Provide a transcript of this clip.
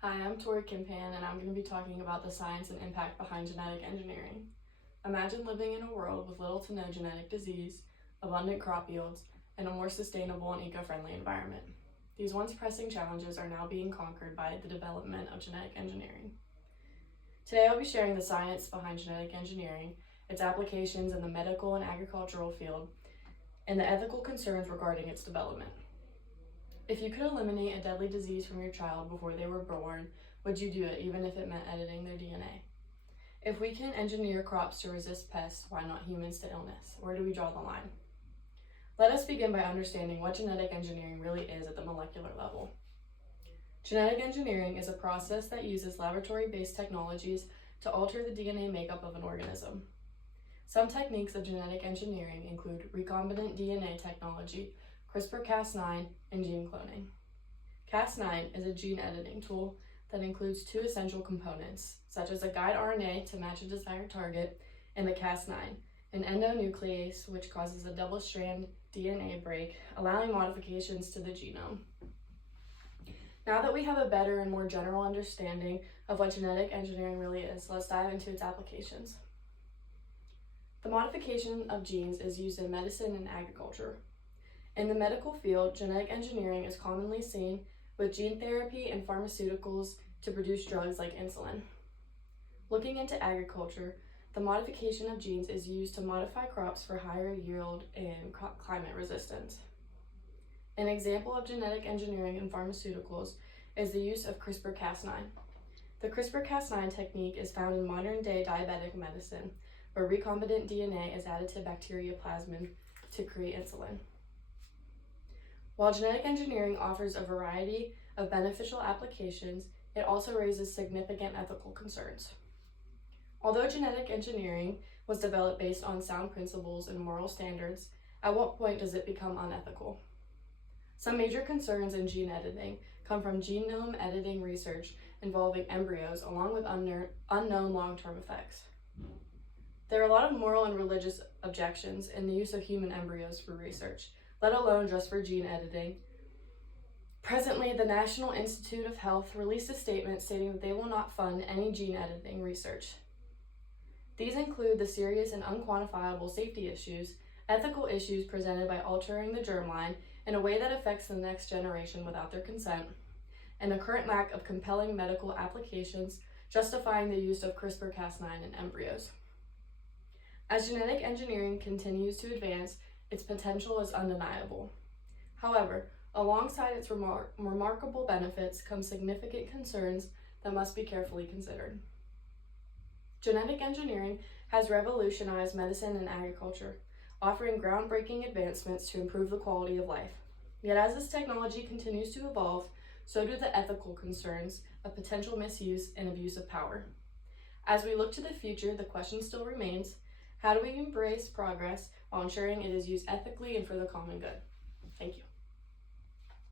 Hi, I'm Tori Kimpan, and I'm going to be talking about the science and impact behind genetic engineering. Imagine living in a world with little to no genetic disease, abundant crop yields, and a more sustainable and eco-friendly environment. These once pressing challenges are now being conquered by the development of genetic engineering. Today I'll be sharing the science behind genetic engineering, its applications in the medical and agricultural field, and the ethical concerns regarding its development. If you could eliminate a deadly disease from your child before they were born, would you do it even if it meant editing their DNA? If we can engineer crops to resist pests, why not humans to illness? Where do we draw the line? Let us begin by understanding what genetic engineering really is at the molecular level. Genetic engineering is a process that uses laboratory-based technologies to alter the DNA makeup of an organism. Some techniques of genetic engineering include recombinant DNA technology, CRISPR-Cas9, and gene cloning. Cas9 is a gene editing tool that includes two essential components, such as a guide RNA to match a desired target, and the Cas9, an endonuclease which causes a double-strand DNA break, allowing modifications to the genome. Now that we have a better and more general understanding of what genetic engineering really is, let's dive into its applications. The modification of genes is used in medicine and agriculture. In the medical field, genetic engineering is commonly seen with gene therapy and pharmaceuticals to produce drugs like insulin. Looking into agriculture, the modification of genes is used to modify crops for higher yield and climate resistance. An example of genetic engineering in pharmaceuticals is the use of CRISPR-Cas9. The CRISPR-Cas9 technique is found in modern-day diabetic medicine, where recombinant DNA is added to bacteria plasmid to create insulin. While genetic engineering offers a variety of beneficial applications, it also raises significant ethical concerns. Although genetic engineering was developed based on sound principles and moral standards, at what point does it become unethical? Some major concerns in gene editing come from genome editing research involving embryos along with unknown long-term effects. There are a lot of moral and religious objections in the use of human embryos for research, let alone just for gene editing. Presently, the National Institute of Health released a statement stating that they will not fund any gene editing research. These include the serious and unquantifiable safety issues, ethical issues presented by altering the germline in a way that affects the next generation without their consent, and the current lack of compelling medical applications justifying the use of CRISPR-Cas9 in embryos. As genetic engineering continues to advance, its potential is undeniable. However, alongside its remarkable benefits come significant concerns that must be carefully considered. Genetic engineering has revolutionized medicine and agriculture, offering groundbreaking advancements to improve the quality of life. Yet as this technology continues to evolve, so do the ethical concerns of potential misuse and abuse of power. As we look to the future, the question still remains: how do we embrace progress while ensuring it is used ethically and for the common good? Thank you.